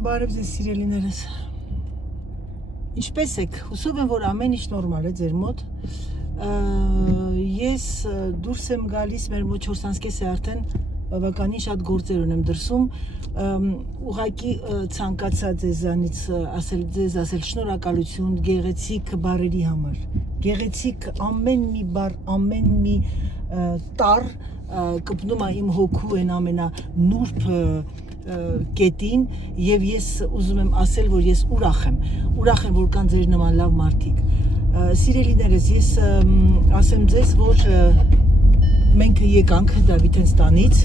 Բարև ձեզ սիրելիներս։ Ինչպես եք, հուսով եմ, որ ամեն ինչ նորմալ է ձեր մոտ։ Ես դուրս եմ գալիս, մեր մոտ 4:30 է արդեն, բավականին շատ գործեր ունեմ դրսում։ Ուղղակի ցանկացա ձեզանից ասել շնորհակալություն գեղեցիկ բառերի համար։ Գեղեցիկ ամեն մի բառ, ամեն մի տառ կպնում է իմ հոգու այն ամենանուրբ կետին, եւ ես ուզում եմ ասել, որ ես ուրախ եմ, որ կան ձեր նման լավ մարդիկ։ Սիրելիներս, ես ասեմ ձեզ, որ մենք եկանք Դավիթենստանից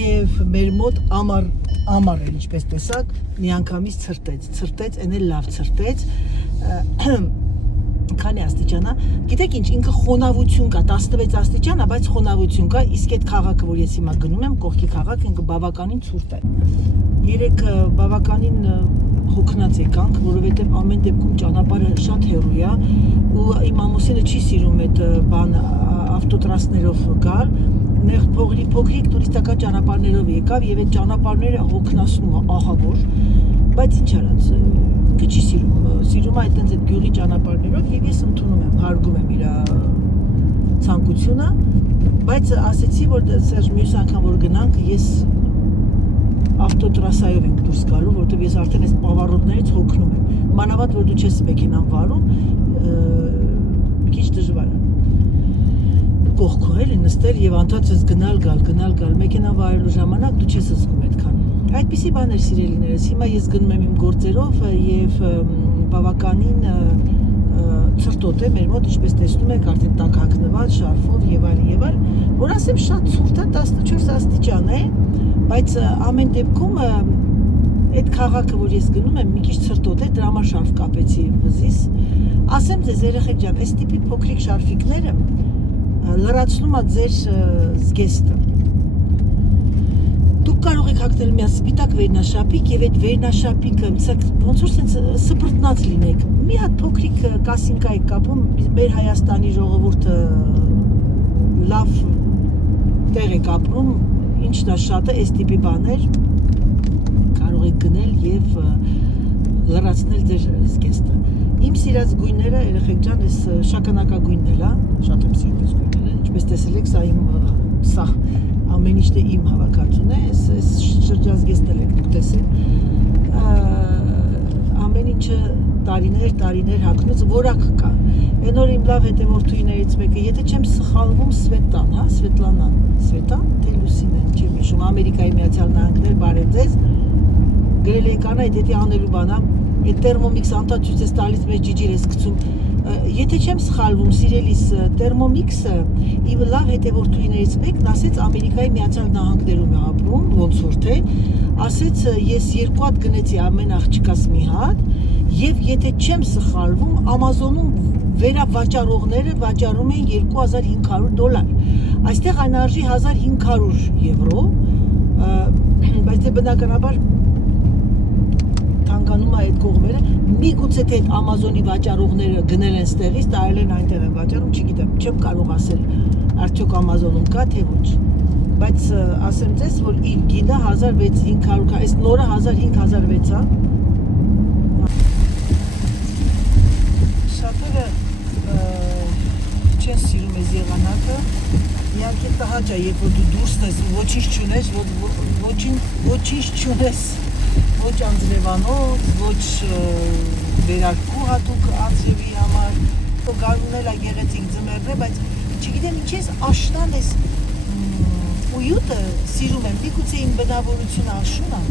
եւ մեր մոտ ամառ էր, ինչպես տեսակ, միանգամից ցրտեց, այն էլ լավ ցրտեց։ Քանի աստիճան է, գիտեք ինչ, ինքը խոնավություն կա, 16 աստիճան է, բայց խոնավություն կա, իսկ այդ քաղաքը, որ ես հիմա գնում եմ, կողքի քաղաքը, ինքը բավականին ցուրտ է։ Երեք բավականին հոգնած եկանք, որովհետև ամեն դեպքում ճանապարհը շատ հեռու է, ու իմ ամուսինը չի սիրում այդ ավտոտրասներով գալ, նեղ փոքրիկ տուրիստական ճանապարհներով եկավ եւ այդ ճանապարհները հոգնածում է ահավոր, բայց ինչ արած, չի սիրում այդ այդ գյուղի ճանապարհներով եւ ես ընդունում եմ, հարգում եմ իր ցանկությունը, բայց ասեցի, որ Սերժ մյուս անգամ որ գնանք, ես ավտոտրասայով ենք դուրս գալու, որովհետեւ ես արդեն այս պավառոտներից հոգնում եմ։ Մանավանդ որ դու չես մեքենան վարում, մի քիչ դժվար է։ Կողքով էլի նստել եւ անդադ ես գնալ, մեքենա վարելու ժամանակ դու չես զգում այդքան։ Այդպիսի բաներ սիրելիներս, հիմա ես գնում եմ իմ գործերով եւ բավականին ցրտոտ է մեր մոտ, ինչպես տեսնում եք, արդեն տաք հագնված, շարֆով եւ այլ, որ ասեմ շատ ցուրտ է, 14 աստիճան է, բայց ամեն դեպքում այդ քաղաքը, որ ես գնում եմ, մի քիչ ցրտոտ է, դրա համար շարֆ կապեցի վզիս։ Ասեմ ձեզ, երեխեք ջան, այս տիպի փոքրիկ շարֆիկները լրացնում է ձեր զգեստը։ Դուք կարող եք հագնել մի սպիտակ վերնաշապիկ եւ այդ վերնաշապիկը ոնց որ sense սպրտնած լինեք։ Մի հատ փոքրիկ կասինկա եք կապում, մեր Հայաստանի ժողովուրդը լավ տեղ է կապում, ինչն է շատը այս տիպի բաներ կարող եք գնել եւ լրացնել ձեր զգեստը։ Իմ սիրած գույները, երեխեք ջան, այս շագանակագույնն է, շատ եմ սիրում այս գույները, ինչպես տեսել եք, սա ամեն ինչն է իմ հավաքածուն է, այս շրջազգեստն եք դուք տեսել, ամեն ինչը տարիներ հագնուց որակ կա, այն օր իմ լավ հետևորդուհիներից մեկը, եթե չեմ սխալվում Սվետան, Սվետլանան, թե Լուսինեն, չեմ հիշում, Ամերիկայի Միացյալ Նահանգներ, բարև ձեզ, գրել եք Անա, դետի անելու բանա, այդ Thermomix անդադ ցույց ես տալիս մեջ ջիջիր ես գցում, եթե չեմ սխալվում, սիրելիս Thermomix-ը իմ լավ հետևորդուհիներից մեկն ասեց Ամերիկայի Միացյալ Նահանգներում է ապրում, ոնց որ թե, ասեց ես 2 հատ գնեցի ամեն աղջիկաս մի հատ, եւ եթե չեմ սխալվում, Amazon-ում վերավաճառողները վաճառում են $2500, այստեղ այն արժի 1500 եվրո, բայց դե բնականաբար թանկանում է այդ կողմերը, միգուցե թե այդ Amazon-ի վաճառողները գնել են ստեղից, տարել են այնտեղ են վաճառում, չգիտեմ, չեմ կարող ասել, արդյոք Amazon-ում կա թե ոչ, բայց ասեմ ձեզ, որ իր գինը 1600, այս նորը 1500 է, շատերը չեն սիրում այս եղանակը, իհարկե տհաճ է, երբ որ դու դուրս ես, ոչինչ չունես, ոչինչ չունես, ոչ անձրևանոց, ոչ վերարկու հատուկ անձրևի համար, գարունն էլ է գեղեցիկ ձմեռն է, բայց չգիտեմ ինչ ես աշնան ես ույուտը սիրում եմ, միգուցե իմ բնավորությունը աշուն է,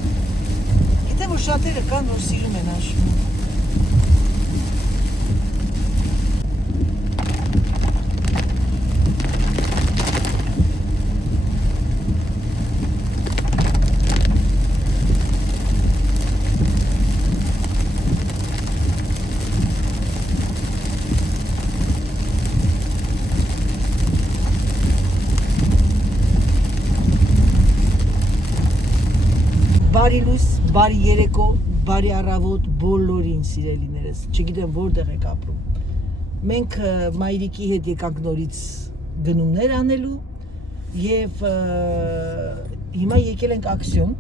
գիտեմ որ շատերը կան, որ սիրում են աշուն։ Բարի լույս, բարի երեկո, բարի առավոտ բոլորին սիրելիներս, չգիտեմ որտեղ եք ապրում։ Մենք մայրիկի հետ եկանք նորից գնումներ անելու եւ հիմա եկել ենք ակսիոն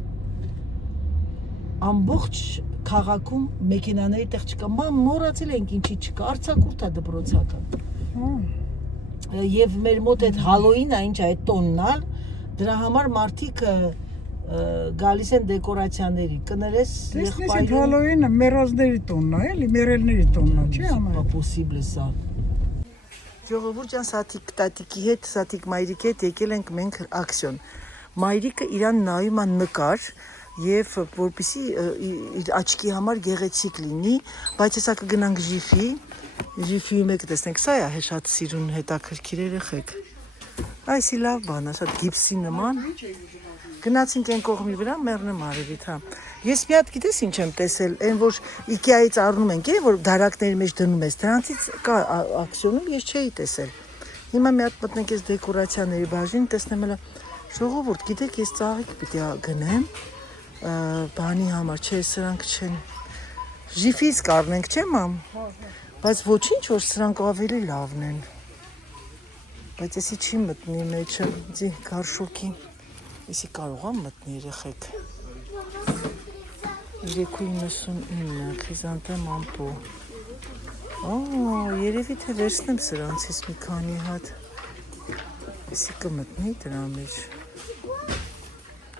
ամբողջ քաղաքում մեքենաների տեղ չկա, մոռացել ենք ինչի չկա, արձակուրդ է դպրոցական։ Եվ մեր մոտ այդ Հալոուինը, ինչ է, այդ տոնն ալ, դրա համար մարդիկ գալիս են դեկորացիաների, կներես եղբայրին։ Հալոուինը մեռածների տոնն է, էլի, մեռելների տոնն է, չի ամեն։ Պոսիբլ է սա։ Ժողովուրդ ջան, Սաթիկ տատիկի հետ, Սաթիկ մայրիկի հետ եկել ենք մենք ակցիոն։ Մայրիկը իրան նայում է նկար եւ որպեսի իր աչքի համար գեղեցիկ լինի, բայց հեսա կգնանք Ժիֆի մեկը տեսնենք, սա է շատ սիրուն հետաքրքիր երեխեք։ Այսի լավ բան է, շատ գիպսի նման։ Գնացինք այն կողմի վրա, մեռնեմ արևիտ, հա։ Ես մի հատ գիտես ինչ եմ տեսել, այն որ IKEA-ից առնում ենք, որ դարակների մեջ դնում ես, դրանցից կա ակցիոնում, ես չէի տեսել։ Հիմա մի հատ մտնենք ես դեկորացիաների բաժին, տեսնեմ հələ ժողովուրդ, գիտեք, ես ծաղիկ պիտի գնեմ բանի համար, չէ, սրանք չեն։ Ժիֆից կառնենք, չէ՞ մամ։ Բայց ոչինչ, որ սրանք ավելի լավն են։ Բայց եսի չի մտնի մեջը, ձի գարշոկի։ Եսի կարող եմ մտնի երեխեք։ 399 քրիզանթեմ ամպո։ Երևի թե վերցնեմ սրանցից մի քանի հատ։ Եսի կմտնի դրա մեջ։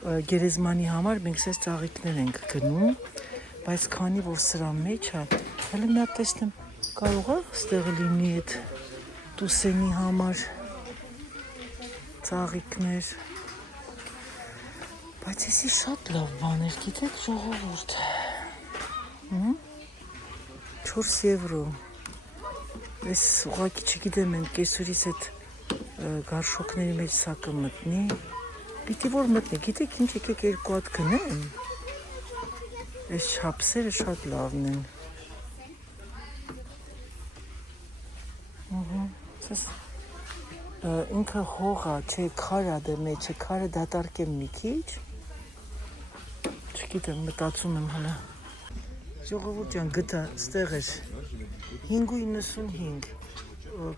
Գերեզմանի համար մենք սես ծաղիկներ ենք գնում, բայց քանի որ սրա մեջ է, հələ մի հատ տեսնեմ, կարող է ստեղ լինի այդ տուսենի համար ծաղիկներ։ Բայց եսի շատ լավ բաներ, գիտեք ժողովուրդ։ 4 եվրո։ Ես ուղղակի չգիտեմ են կեսուրից այդ գարշոկների մեջ սա կմտնի։ Պիտի որ մտնի, գիտեք ինչ եկեք 2 հատ գնեմ։ Այս չափսերը շատ լավն են։ Ինքը հողա, չէ, քարը դե մեջը, քարը դատարկեմ մի քիչ։ Չգիտեմ, մտածում եմ հələ։ Ժողովուրդ ջան, գտա, ստեղ էր 5.95։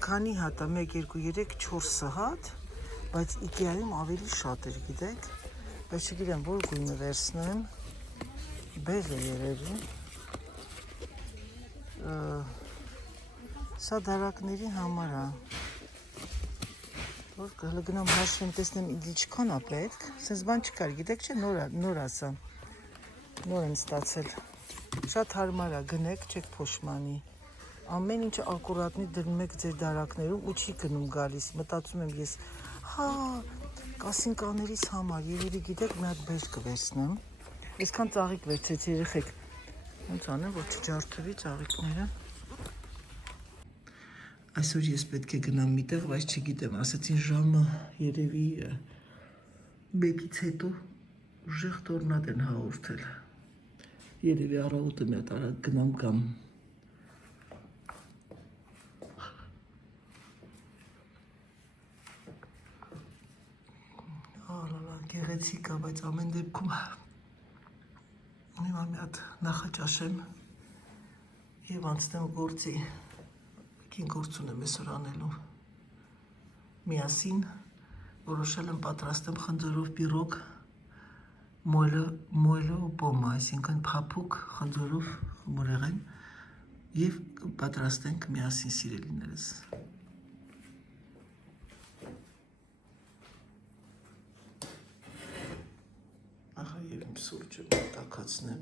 Քանի հատ է, 1, 2, 3, 4 հատ, բայց IKEA-ում ավելի շատ էր, գիտեք։ Բայց չգիտեմ, որ գույնը վերցնեմ։ Բեժ է երևի։ Սա դարակների համար է։ Որ հələ գնամ հաշվեմ, տեսնեմ ինչքան է պետք։ Սենց բան չկար, գիտեք չէ, նոր ասա։ Նոր են ստացել։ Շատ հարմար է, գնեք, չեք փոշմանի։ Ամեն ինչը ակուրատնի դնում եք ձեր դարակներում ու չի գնում գալիս։ Մտածում եմ ես, հա, կասինկաներիս համար, երևի գիտեք, մի հատ բեժ կվերցնեմ։ Այսքան ծաղիկ վերցրեց երեխեք։ Ոնց անեմ, որ չջարդվի ծաղիկները։ Այսօր ես պետք է գնամ միտեղ, բայց չգիտեմ, ասացին ժամը երևի 1-ից հետո ուժեղ տորնադ են հաղորդել։ Երևի առավոտը մի հատ արագ գնամ կամ։ Գեղեցիկ է, բայց ամեն դեպքում հիմա մի հատ նախաճաշեմ և անցնեմ գործի։ Կին գործ ունեմ այսօր անելու։ Միասին որոշել եմ պատրաստեմ խնձորով պիրոգ մոյլը ու պոմա, այսինքն փափուկ խնձորով խմորեղեն և պատրաստենք միասին սիրելիներս։ Ահա և իմ սուրճը տաքացնեմ։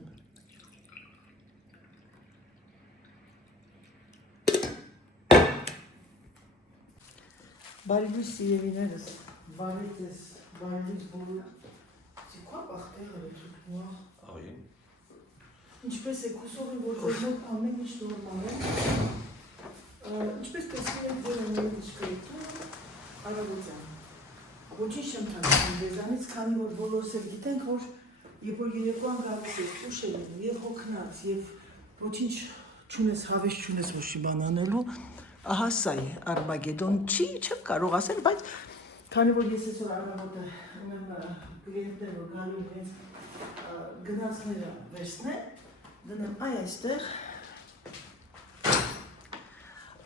Բարի լույս սիրելիներս, բարի ձեզ, բարի լույս բոլոր։ Ձիքա բախտեղը դուք։ Այո։ Ինչպես եք հուսով եմ, որ մոտ ամեն ինչ նորմալ է։ Ինչպես տեսնում եք, որ ամեն ինչ կայքա արագության։ Ոչինչ չեմ թանցում դեզանից, քանի որ բոլորս էլ գիտենք, որ երբ որ երեկոյան գալիս ես ուշ է լինում, և հոգնած, և ոչինչ չունես, հավես չունես ոչի բան անելու, ահա սա է Արմագեդոն, չեմ կարող ասել, բայց քանի որ ես այսօր առավոտը ունեմ կլիենտներ, որ գալու եմ հենց գնացները վերցնեմ, դնեմ այստեղ,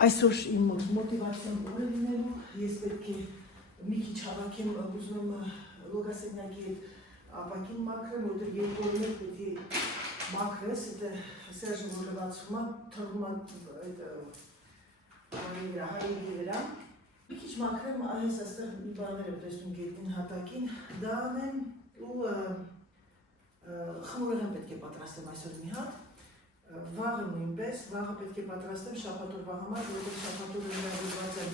այսօր իմ մոտիվացիոն օր է լինելու, ես պետք է մի քիչ հավաքեմ, ուզում եմ լոգասենյակի հետ ապակին մաքրեմ, որտեղ երկու օրներ պետք է մաքրես, դա Սերժը որ լվացում է, թվում է այդ հայերի վրա։ Մի քիչ մաքրեմ, այս այստեղ մի բաներ եմ տեսնում գետնին հատակին, դա անեմ ու խմորեղեն պետք է պատրաստեմ այսօր մի հատ։ Վաղը նույնպես, վաղը պետք է պատրաստեմ շաբաթօրվա համար, որովհետև շաբաթօրը հրավիրված եմ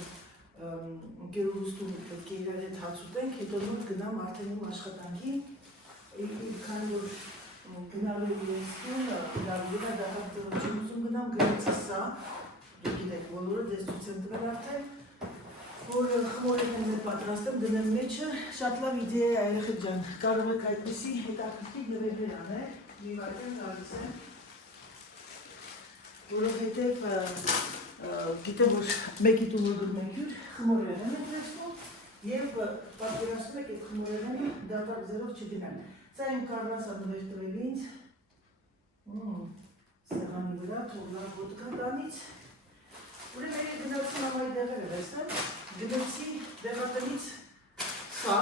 ընկերուհուս տուն պետք է իրար հետ հաց ուտենք, հետո նոր գնամ արդեն իմ աշխատանքի, քանի որ գնալու իրենց տուն, իրավիրա դատակ չեմ ուզում գնամ, գրեցի սա, դուք գիտեք բոլորը ձեզ ցույց եմ տվել արդեն, որ խմորեղենն է պատրաստեմ, դնեմ մեջը, շատ լավ իդեա է երեխեք ջան, կարող եք այդպիսի հետաքրքիր նվերներ անել, մի վայրկյան գալիս եմ, որովհետև գիտեմ, որ մեկի տուն որ գնում ենք հյուր, խմորեղեն եք տեսնում և պատկերացնում եք այդ խմորեղենը դատարկ ձերով չդնան։ Սա իմ կարվասա նվեր տվել ինձ, սեղանի վրա, թող լավ ոտքա տանից, ուրեմն ես գնացի մամայի դեղերը վերցնեմ, գնացի դեղատնից սա,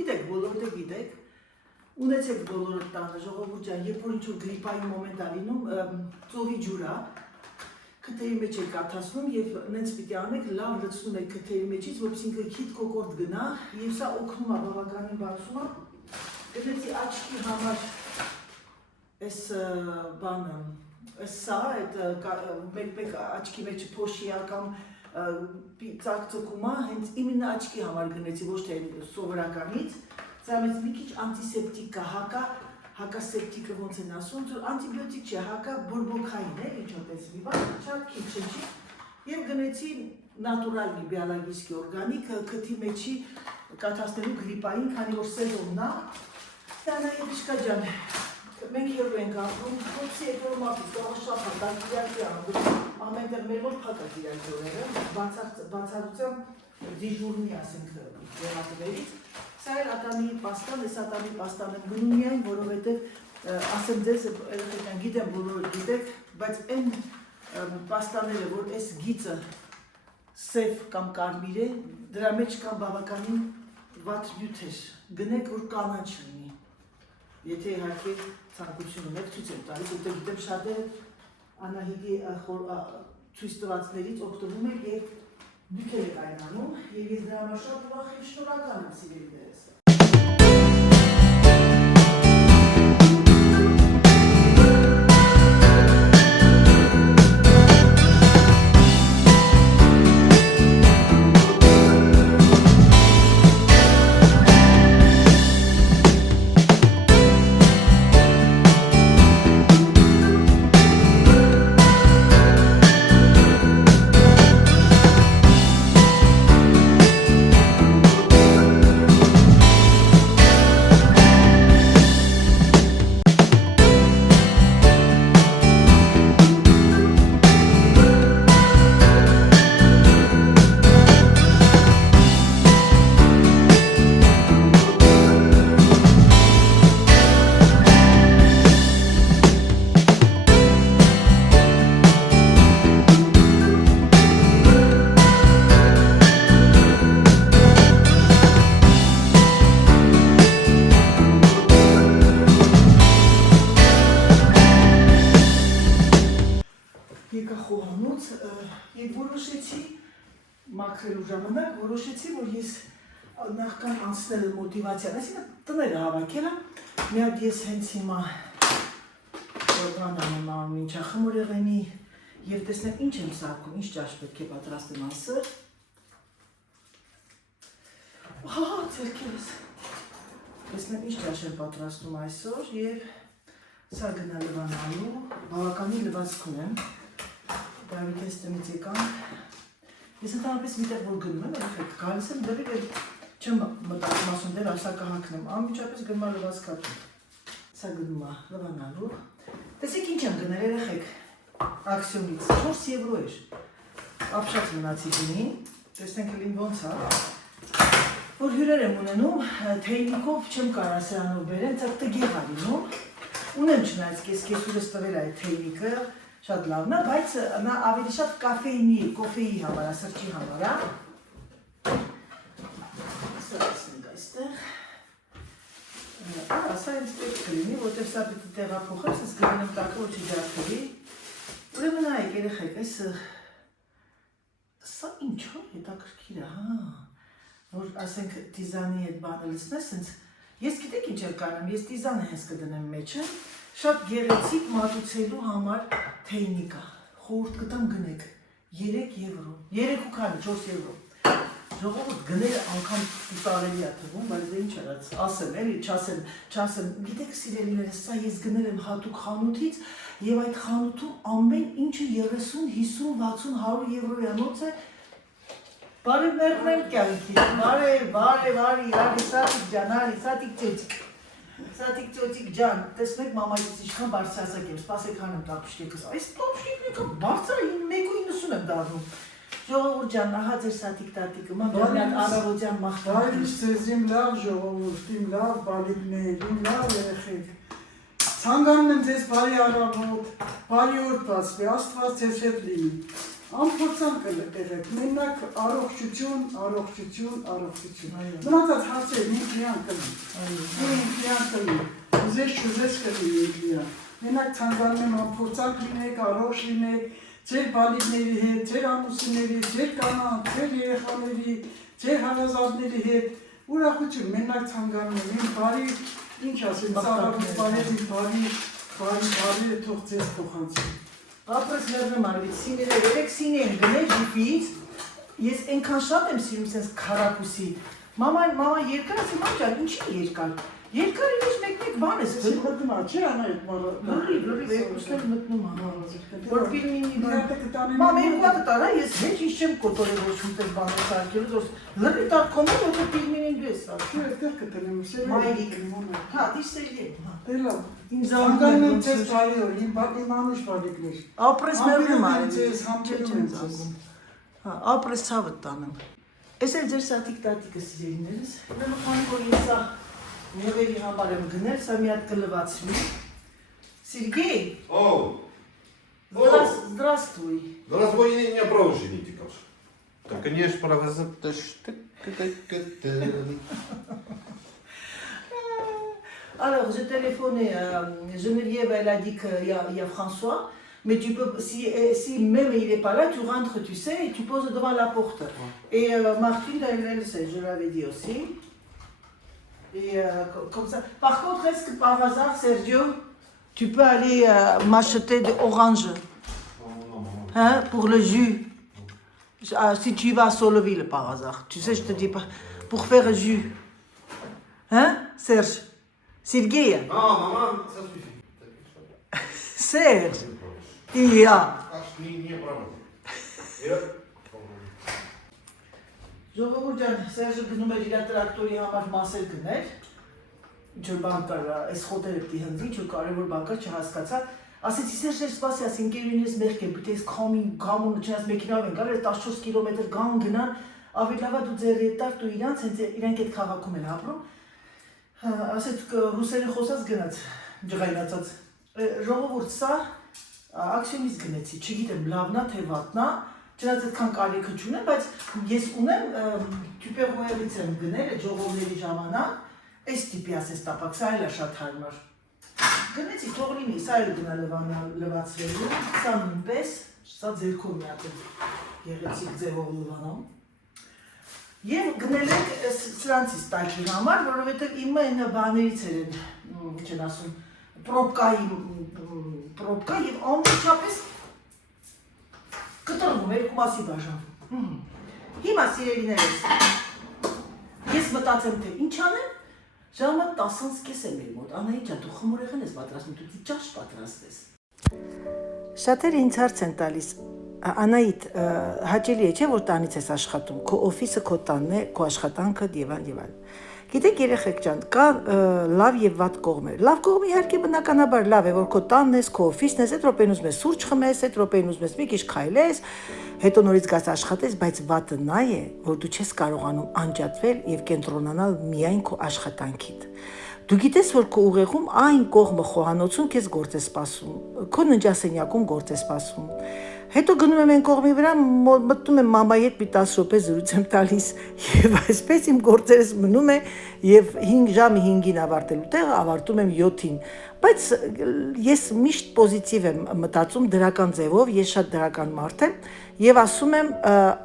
գիտեք, բոլորը գիտեք, ունեցեք բոլորը տանը, ժողովուրդ ջան, երբ որ ինչ-որ գրիպայի մոմենտ ա լինում, ծովի ջուր ա, քթերի մեջ եք աթասնում և նենց պիտի անեք, լավ լցնում եք քթերի մեջից, որպեսզի ինքը քիթ կոկորտ գնա, և սա օգնում ա բավականին բարձում ա, գնեցի աչքի համար այս բանը, սա, մեկ աչքի մեջ փոշի ա կամ ծակծկում ա, հենց իմенно աչքի համար գնեցի, ոչ թե սովորականից, սա մեծ մի քիչ անտիսեպտիկ կա, հակասեպտիկը ոնց են ասում, անտիբիոտիկ չէ, հակա բորբոքային է, ինչ-որ մի բան, շատ քիչ չի, և գնեցի նատուրալ մի բիոլոգիսկի օրգանիկ, քթի մեջի կաթացնելու գրիպային, քանի որ սեզոնն ա, դա նաև Իշկա ջան, մենք հերու ենք ապրում, փոքսի եկորը մապից, կարող շատ հատակ իրակի անում, ամենտեղ մեր որ փակ է իրակի օրերը, բացառությամբ դիժուրնի ասենք եղատվերից, սա էլ ատամի պաստան, ես ատամի պաստան եմ գնում միայն, որովհետև ասեմ ձեզ, գիտեմ բոլորը գիտեք, բայց այն պաստաները, որ այս գիծը սև կամ կարմիր է, դրա մեջ կամ բավականին վատ նյութեր, գնեք, որ կանաչ լինի, եթե իհարկե ցանկություն ունեք, ցույց եմ տալիս, որտեղ գիտեմ շատերը Անահիտի ցույց տվածներից օգտվում եք և նյութեր եք այն անում, և ես դրա համար շատ ուրախ և շնորհակալ եմ սիրելիներս։ Եկա խոհանոց և որոշեցի, մաքրելու ժամանակ, որոշեցի, որ ես նախքան անցնել եմ մոտիվացիան, այսինքն տները հավաքել եմ, մի հատ ես հենց հիմա բան անեմ անում ինչա խմորեղենի և տեսնեմ ինչ եմ սարքում, ինչ ճաշ պետք է պատրաստեմ այսօր, ձերքերս, տեսնեմ ինչ ճաշ եմ պատրաստում այսօր և սա գնա լվանալու, բավականին լվացք ունեմ, Դավիթ ես տնից եկանք, ես ընդհանրապես միտեղ որ գնում եմ, երեխեք, գալիս եմ դրի և չեմ մտածում ասում դեր ասա կհակնեմ, անմիջապես գնում է լվացքատում, սա գնում է լվանալու, տեսեք ինչ եմ գնել երեխեք, աքսիոնից, 4 եվրո էր, ապշած մնացի գնին, տեսնենք լին ոնց է, որ հյուրեր եմ ունենում, թեյնիկով չեմ կարա սրանով բերեմ, տգեղ է լինում, ունեմ չնայած կեսուրս տվել այդ թեյնիկը, շատ լավն է, բայց նա ավելի շատ կոֆեի համար, սրճի համար է։ Սա տեսնենք այստեղ, Ասա ինձ պետք կլինի, որտեղ սա պիտի տեղափոխեմ, ասես գնեմ տակը, որ չջարդվի։ Ուրեմն այ երեխեք, սա ինչ է, հետաքրքիր է, հա, որ ասենք դիզայնի հետ բանը լցնես, սենց, ես գիտեք ինչ եմ կանեմ, ես դիզայնը հենց կդնեմ մեջը, շատ գեղեցիկ մատուցելու համար թեյնիկա, խորհուրդ կտամ գնեք, 3 եվրո, 3.4 եվրո, ժողովուրդ գները անգամ տարելի է թվում, բայց դե ինչ արած, ասեմ, էլի, չասեմ, գիտեք սիրելիներս, սա ես գնել եմ հատուկ խանութից եւ այդ խանութում ամեն ինչը 30, 50, 60, 100 եվրոյանոց է։ Բարև մերներ կյանքի, բարև, իրարի, սատիկ ջան, արի, սատիկ ծոցիկ ջան, տեսնեք մամայից ինչքան բարձրացակ եմ, սպասեք հանեմ տապշտիկս, այս տապշտիկնիկը բարձր է, 1.90 եմ դառնում։ Ժողովուրդ ջան, ահա ձեր սատիկ տատիկը, մամյան առավոտյան մաղթանք։ Բարիս ձեզ իմ լավ ժողովուրդ, իմ լավ բալիկներ, իմ լավ երեխեք։ Ցանկանում եմ ձեզ բարի առավոտ, բարի օր բացվի, Աստված ձեզ հետ լինի։ Անփորձանք եղեք, մենակ առողջություն։ Մնացած հարցեր ինքնիան կլինի, ուզես կլինի ինքնիան։ Մենակ ցանկանում եմ անփորձանք լինեք, առողջ լինեք, ձեր բալիկների հետ, ձեր ամուսինների, ձեր կանանց, ձեր երեխաների, ձեր հարազատների հետ, ուրախություն, մենակ ցանկանում եմ, իմ բարի, ինչ ասեմ, ծառայությունների բարի թող ձեզ փոխանցի։ Ապրես մերնեմ արվից, սիները, երեք սինի են գնել ժիպից, ես ենքան շատ եմ սիրում սենց քարակուսի, մամա երկար ասի, մամ ջան, ինչի երկար, երկար ինչ մեկ բան ես, Ես մտնում ա, չի անա այդ մարը։ լրիվ երկուսներ մտնում ա, որ պիրմինի բան, Մամ երկու հատ տարա, ես հեչ ինչ չեմ կոտորել ոչ մտես բանոց արկելուց, որ լրիվ տարկոմել, որ պիրմինին դու ես արկել։ Շու այդտեղ կտնեմ, Մայրիկ, հա, դիսելի եմ, հա։ Դելավ, Իմ զանգանում եմ ձեզ բարի օր, իմ անուշ բալիկներ։ Ապրես մերնեմ արվից, ձեզ համբերում եմ ձեզ։ Հա, ապրես ցավը տանեմ։ Ես էլ ձեր սատիկ տատիկը սիրելիներս, ուրեմն քանի որ ես սա նվերի համար եմ գնել, սա մի հատ կլվացվի։ Սերգեյ, здравствуй. Здравствуй, не право жените, конечно. Да, конечно, право. Alors, je téléphonais Geneviève, elle a dit qu'il y a François, mais tu peux, si même il n'est pas là, tu rentres, tu sais, et tu poses devant la porte. Et Martine, elle sait, je l'avais dit aussi. Et comme ça. Par contre, est-ce que par hasard, Sergio, tu peux aller m'acheter de orange hein, pour le jus? Si tu vas à Soloville par hasard, tu sais, je te dis pas, pour faire un jus. Hein, Serge? Sergei? Maman, ça suffit. Serge? Ia. Не право. Ժողովուրդ ջան, Սերժը գնում էր իր տրակտորի համար մասեր գներ, ինչ-որ բան կար, այս խոտերը պիտի հնձի, ինչ-որ կարևոր բան կար, չհասկացա, ասեցի Սերժ, սպասի, ասի ընկերուներս մեղք են, պիտի ես կամուն, չնայած մեքենայով են գալ, 14 կիլոմետր գնան, ավելի լավ է դու ձեր հետ տար, դու իրանք այդ քաղաքում են ապրում, ասեց ռուսերեն խոսած գնաց, ջղայնացած, ժողովուրդ սա ակսիոնից գնեցի, չգիտեմ լավնա թե վատնա, չնայած այդքան կարիքը չունեմ, բայց ես ունեմ Թյուպեղոյից եմ գնել այդ ժողովների ժամանակ, այս տիպի ասես տապակ, սա էլ է շատ հարմար։ Գնեցի, թող լինի, սա էլ գնա լվացվելու, սա նույնպես, սա ձերքով մի հատ գեղեցիկ ձևով լվանում։ Եվ գնել ենք սրանցից տակի համար, որովհետև իմը այն բաներից էր, ինչ են ասում, պրոբկա եւ ամբողջապես կտրվում երկու մասի բաժանվում։ Հիմա սիրելիներս, ես մտածեմ թե ինչ անեմ, ժամը 10:30 եմ մեր մոտ, Անահիտ ջան, դու խմորեղեն ես պատրաստում, դու ճաշ պատրաստես։ Շատերը ինձ հարց են տալիս, Անահիտ, հաճելի է չէ որ տանից ես աշխատում, քո օֆիսը քո տանն է, քո աշխատանքը եւ այլն։ Գիտեք երեխեք ջան, կա լավ եւ վատ կողմեր։ Լավ կողմը իհարկե բնականաբար լավ է, որ քո տանն ես, քո օֆիսն ես, այդ րոպեին ուզում ես սուրճ խմես, այդ րոպեին ուզում ես մի քիչ քայլես, հետո նորից գաս աշխատես, բայց վատը նա է, որ դու չես կարողանում անջատվել եւ կենտրոնանալ միայն քո աշխատանքիդ։ Դու գիտես, որ քո ուղեղում այն կողմը խոհանոցում քեզ գործ է սպասում, քո ննջասենյակում գործ է սպասում։ Հետո գնում եմ այն կողմի վրա, մտնում եմ մամայի հետ մի 10 րոպե զրույց եմ տալիս եւ այսպես իմ գործերս մնում է եւ 5 ժամը 5-ին ավարտելու տեղը ավարտում եմ 7-ին։ Բայց ես միշտ պոզիտիվ եմ մտածում դրական ձևով, ես շատ դրական մարդ եմ եւ ասում եմ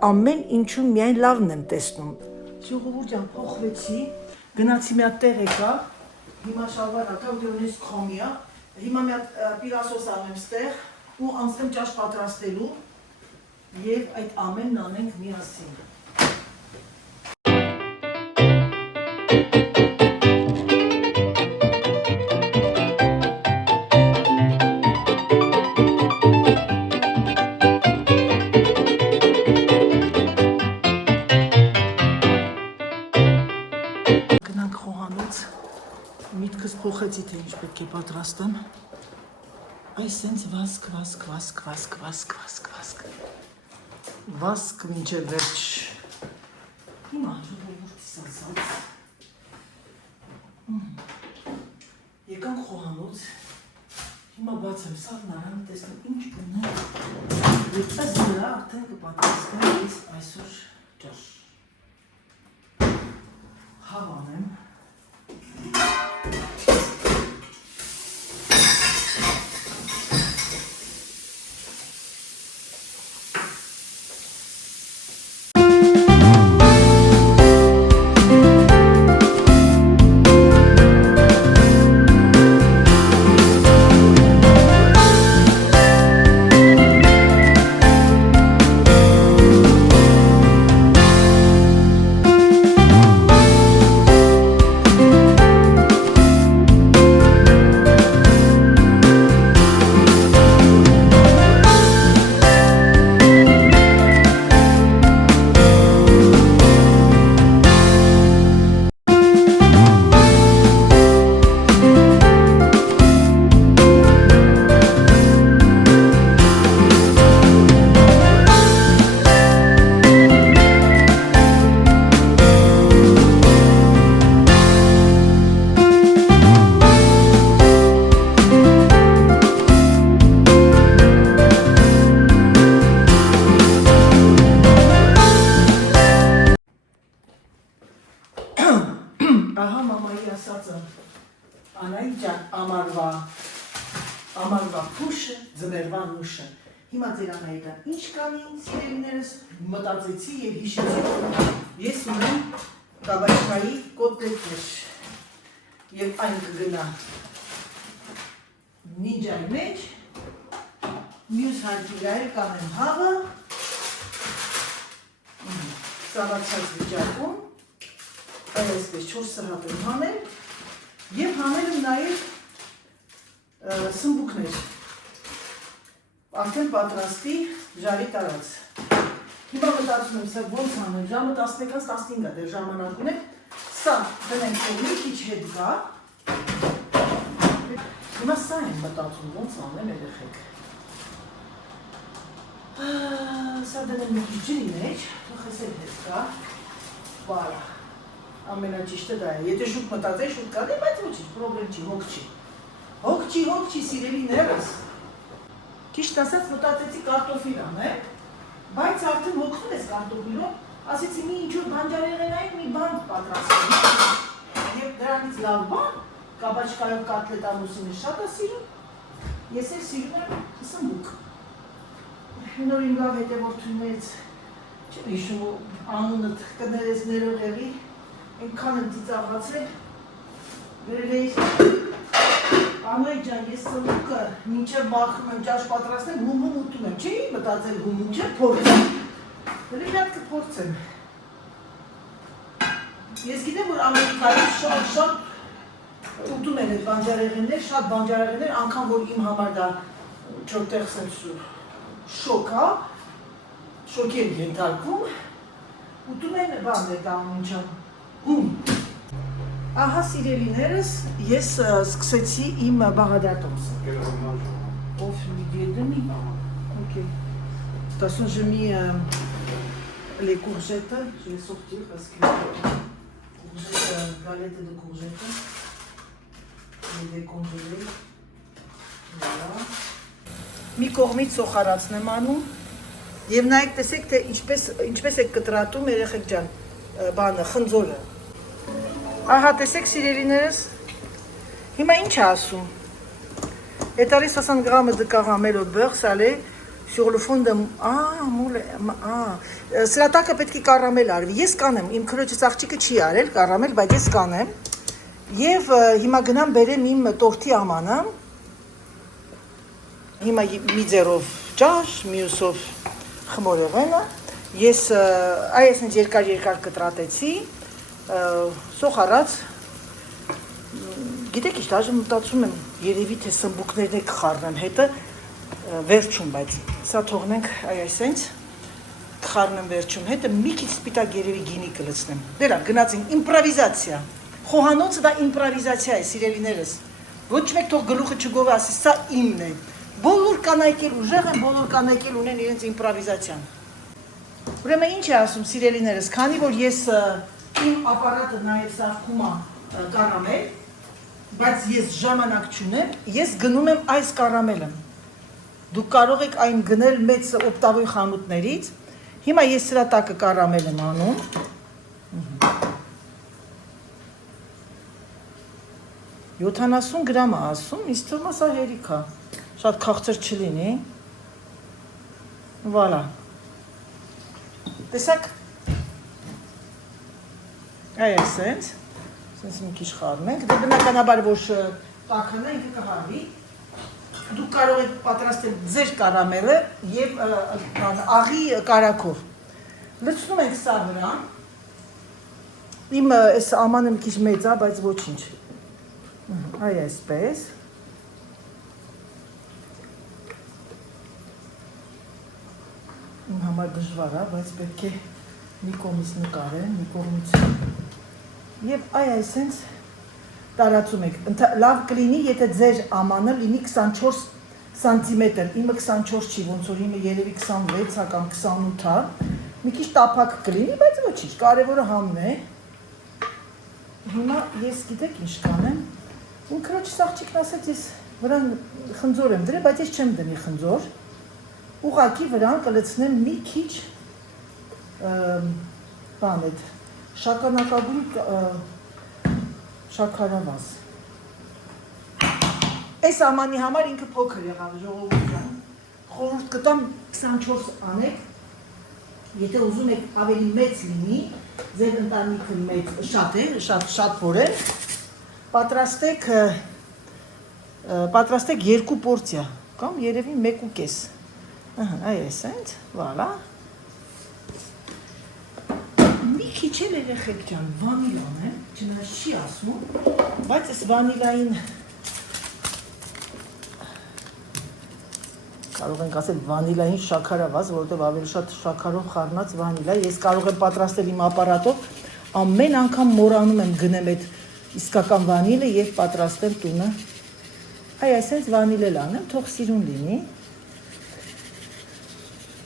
ամեն ինչում միայն լավն եմ տեսնում։ Ժողովուրդ ջան, փոխվեցի, գնացի մի հատ տեղ եկա, հիմա շալվար ակա ու դեռ քոմիա, հիմա մի հատ պիրասոս անեմ ստեղ ու անցնեմ ճաշ պատրաստելու եւ այդ ամենն անենք միասին։ Գնանք խոհանոց, միտքս փոխեցի թե ինչ պետք է պատրաստեմ։ Այս սենց վասկ մինչև վերջ։ Հիմա ժողովուրդի սասած։ Եկանք խոհանոց, հիմա բացեմ սառնարանը, տեսնեմ ինչ ունեմ։ Եվ ըստ դրա արդեն կպատրաստեմ ես այսօր ճաշ։ Հավանեմ։ Ահա մամայի ասածը, Անայի ջան, ամարվա փուշը, ձմերվա նուշը։ Հիմա ձեր Անայիկան ինչ կանի, սիրելիներս, մտածեցի եւ հիշեցի, ես ունեմ կաբաչկայի կոտլետներ եւ այն կգնա նիջայի մեջ, մյուս հարկիլայր կանեմ հավը, սավացած վիճակում, այսպես 4 սրհատ եմ հանել և հանել եմ նաև սմբուկներ, արդեն պատրաստի ժարի տարած։ Հիմա մտածում եմ սա ոնց հանել, ժամը 11-15 դեր ժամանակ ունեք, սա դնենք մի քիչ հետ գա, հիմա սա եմ մտածում ոնց անեմ երեխեք։ Սա դնեմ մի քիչ ջրի մեջ, թող հեսել հետ գա, վարա։ Ամենաճիշտը դա է, եթե շուտ մտածեի, շուտ կանեի, բայց ոչինչ, պրոբլեմ չի, հոգ չի, սիրելիներս։ Ճիշտ ասած մտածեցի կարտոֆիլ անեմ, բայց արդեն հոգնում ես կարտոֆիլով, ասեցի մի ինչ-որ բանջարեղենային մի բան պատրաստեմ։ Եվ դրանից լավ բան, կաբաչկայով կոտլետ ամուսինը շատ է սիրում, ես էլ սիրում եմ սմբուկ։ Նոր իմ լավ հետևորդուներից, չեմ հիշում անունը կներես ներողելի, այնքան եմ ծիծաղացել, վերել էի, Անոյ ջան, ես սմբուկը մինչև բախում եմ ճաշ պատրաստեմ, հում ուտում եմ, չէի մտածել հում չէ, փորձեմ, վերի մի հատ կփորձեմ։ Ես գիտեմ, որ Ամերիկայում շատ ուտում են այդ բանջարեղեններ, շատ բանջարեղեններ, անգամ որ իմ համար դա չորտեղ սենց շոկ է, շոկի են ենթարկվում, ուտում են բան է դա անունչան, հում։ Ահա սիրելիներս, ես սկսեցի իմ բաղադրատոմսը։ Ով մի դեմի, ok. De toute façon, j'ai mis les courgettes, je vais sortir parce que galette de courgettes, je vais décongeler. Voilà. Mi կողմից սոխարացնեմ անում, Եվ նայեք, տեսեք, թե ինչպես է կտրատում երեխեք ջան, բանը, խնձորը։ Ահա, տեսեք, սիրելիներս, հիմա ինչ է ասում։ Est allé 60 grammes de caramel au beurre salé sur le fond de... Սրատակը պետք է կարամել արվի։ Ես կանեմ, իմ քրոջս աղջիկը չի արել կարամել, բայց ես կանեմ։ Եվ հիմա գնամ բերեմ իմ տորթի ամանը։ Հիմա մի ձեռով ճաշ, մյուսով խմորեղենը։ Ես այս ինձ երկար կտրատեցի, սոխ արած, գիտեք ինչ, դաժը մտածում եմ, երևի թե սմբուկներն եք խառնեմ հետը վերջում, բայց սա թողնենք այսենց, կխառնեմ վերջում հետը, մի քիչ սպիտակ երևի գինի կլցնեմ։ Դերա, գնացին, իմպրովիզացիա, խոհանոցը դա իմպրովիզացիա է, սիրելիներս, ոչ մեկ թող գլուխը չգովի, ասի, սա իմն է, բոլոր կանայք էլ ուժեղ են, բոլոր կանայք էլ ունեն իրենց իմպրովիզացիան։ Ուրեմն ինչ է ասում, սիրելիներս, քանի որ ես իմ ապարատը նաև սարքում է կարամել, բայց ես ժամանակ չունեմ, ես գնում եմ այս կարամելը։ Դուք կարող եք այն գնել մեծ օպտավոյ խանութներից։ Հիմա ես սրա տակը կարամել եմ անում։ 70 գրամ է ասում, ինձ թվում է սա հերիք է։ Շատ քաղցր չլինի։ Վալա։ Տեսակ։ Այսենց։ Սենց մի քիչ խառնենք, դե բնականաբար որ տաքնը ինքը կհարվի, դուք կարող եք պատրաստել ձեր կարամելը և աղի կարակով։ Լցնում ենք սա վրա, իմ այս ամանը մի քիչ մեծ է, բայց ոչինչ, այ այսպես, իմ համար դժվար է, բայց պետք է մի կողմից նկարեմ, մի կողմից Եվ այսենց տարածում եք, լավ կլինի, եթե ձեր ամանը լինի 24 սանտիմետր, իմը 24 չի, ոնց որ իմը երևի 26 կամ 28 մի քիչ տափակ կլինի, բայց ոչինչ, կարևորը համն է։ Հիմա ես գիտեք ինչ կանեմ, իմ քրոջս աղջիկն ասեց, ես վրան խնձոր եմ դրել, բայց ես չեմ դնի խնձոր, ուղղակի վրան կլցնեմ մի քիչ բան էդ շագանակագույն շաքարավազ։ Այս ամանի համար ինքը փոքր եղավ ժողովուրդյան։ Խորհուրդ կտամ 24 անեք, եթե ուզում եք ավելի մեծ լինի, ձեր ընտանիքը մեծ շատ է, շատ որ է, պատրաստեք 2 պորցիա կամ երևի 1.5։ Այսենց, վալա։ Մի քիչ էլ երեխեք ջան, վանիլան է, չնայած չի ասում, բայց այս վանիլային կարող ենք ասել վանիլային շաքարավազ, որովհետև ավելի շատ շաքարով խառնած վանիլա, ես կարող եմ պատրաստել իմ ապարատով, ամեն անգամ մոռանում եմ գնեմ այդ իսկական վանիլը եւ պատրաստել տունը։ Այսպես վանիլել անեմ, թող սիրուն լինի։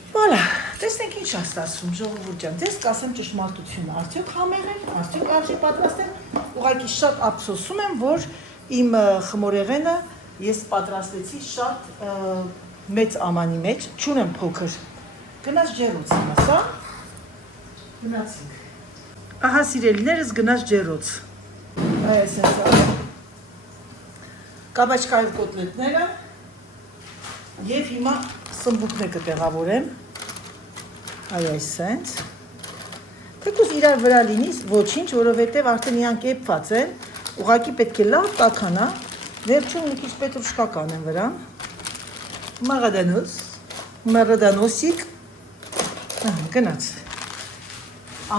Voilà, տեսնենք ինչ է ստացվում, ժողովուրդ ջան, ձեզ կասեմ ճշմարտությունը, արդյոք համեղ է, արդյոք արժի պատրաստել, ուղղակի շատ ափսոսում եմ, որ իմ խմորեղենը ես պատրաստեցի շատ մեծ ամանի մեջ, չունեմ փոքր, գնաց ջեռոց հիմա, սա, գնացինք, ահա սիրելիներս գնաց ջեռոց, այսպես կաբաչկայով կոտլետները և հիմա սմբուկներ կտեղավորեմ, այսպես, թեկուզ իրար վրա լինի ոչինչ, որովհետև արդեն իրանք էպված են, ուղղակի պետք է լավ տաքանա, վերջում մի քիչ պետրուշկա կանեմ վրան, մաղադանոսիկ, գնաց,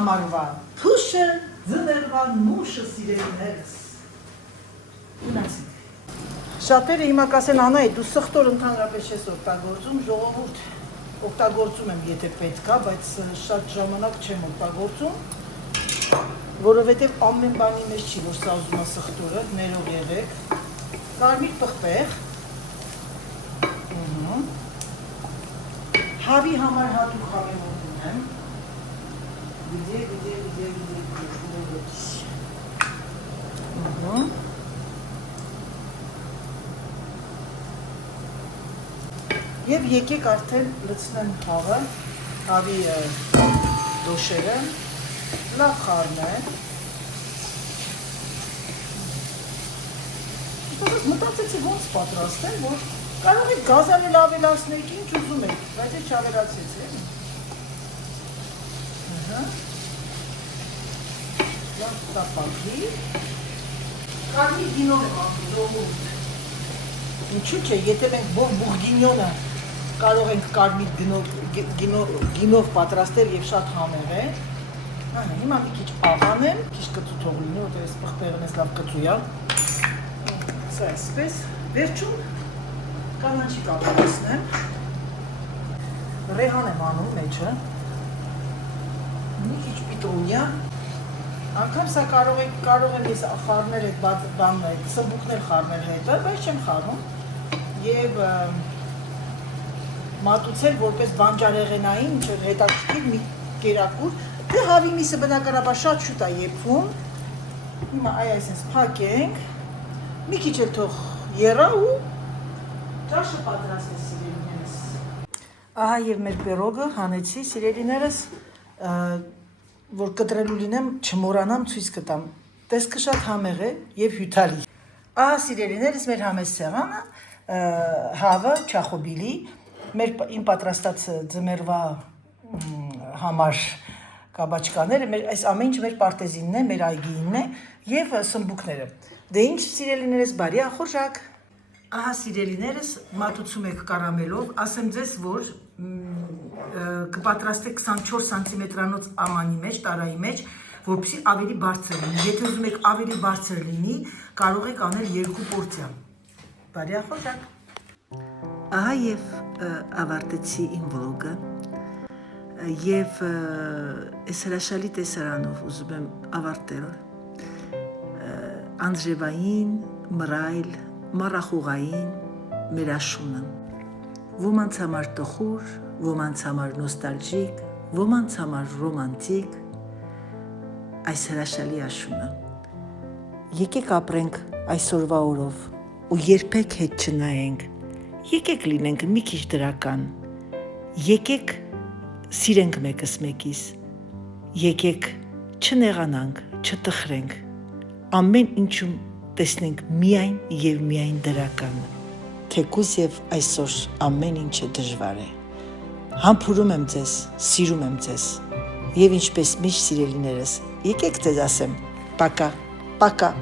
ամարվա փուշը, ձներվա նուշը սիրելիներս, գնացինք։ Շատերը հիմա կասեն Անա, դու սխտոր ընդհանրապես ես օգտագործում, ժողովուրդ օգտագործում եմ, եթե պետք է, բայց շատ ժամանակ չեմ օգտագործում, որովհետև ամեն բանի մեջ չի, որ սա ուզում է սխտորը, ներող եղեք, կարմիր պղպեղ, հավի համար հատուկ հավենոտ ունեմ, Եվ եկեք արդեն լցնեմ հավը, հավի դոշերը, լավ խառնեմ։ Մտածեցի ոնց պատրաստեմ, որ կարող եք գազանել ավելացնեք, ինչ ուզում եք, բայց ես չավելացեցի։ Լավ տապակի։ Կարմիր գինով եմ ապրում։ Ինչու՞ չէ, եթե մենք բուրգինյոնը կարող ենք կարմիր գինով պատրաստել եւ շատ համեղ է։ Հիմա մի քիչ աղանեմ, քիչ կծու թող լինի, որտեղ այս պղպեղն էս լավ կծու է։ Սա այսպես, վերջում կանաչի կապացնեմ։ Ռեհան եմ անում մեջը։ Մի քիչ պիտրունյա։ Անգամ սա կարող եմ ես խառնել այդ բանն այդ սմբուկներ խառնել հետը, բայց չեմ խառնում։ Եվ մատուցել որպես բանջարեղենային, ինչ որ հետաքրքիր մի կերակուր։ Դե հավի միսը բնականաբար շատ շուտ է եփվում։ Հիմա այսպես փակենք։ Մի քիչ էլ թող եռա ու ճաշը պատրաստ է սիրելիներս։ Ահա եւ մեր պերոգը հանեցի սիրելիներս, որ կտրելու լինեմ, չմոռանամ ցույց կտամ։ Տեսքը շատ համեղ է եւ հյութալի։ Ահա սիրելիներս մեր համես սեղանը, հավը, չախոբիլի, իմ պատրաստած ձմեռվա համար կաբաչկաները, այս ամեն ինչ մեր պարտեզինն է, մեր այգիինն է եւ սմբուկները։ Դե ինչ սիրելիներս, բարի ախորժակ։ Ահա սիրելիներս, մատուցում եք կարամելով, ասեմ ձեզ, որ կպատրաստեք 24 սանտիմետրանոց ամանի մեջ, տարայի մեջ, որպեսզի ավելի բարձր լինի։ Եթե ուզում եք ավելի բարձր լինի, կարող եք անել 2 պորցիա։ Բարի ախորժակ։ Ահա եւ ավարտեցի իմ վլոգը եւ այս հրաշալի տեսարանով ուզում եմ ավարտել անձրևային, մռայլ, մառախուղային մեր աշունը։ Ոմանց համար տխուր, ոմանց համար նոստալժիկ, ոմանց համար ռոմանտիկ այս հրաշալի աշունը։ Եկեք ապրենք այսօրվա օրով ու երբեք հետ չնայենք։ Եկեք լինենք մի քիչ դրական։ Եկեք սիրենք մեկս մեկիս։ Եկեք չնեղանանք, չտխրենք։ Ամեն ինչում տեսնենք միայն եւ միայն դրականը։ Թեկուզ եւ այսօր ամեն ինչը դժվար է։ Համբուրում եմ ձեզ, սիրում եմ ձեզ։ Եվ ինչպես միշտ սիրելիներս, եկեք ձեզ ասեմ, պակա, պակա։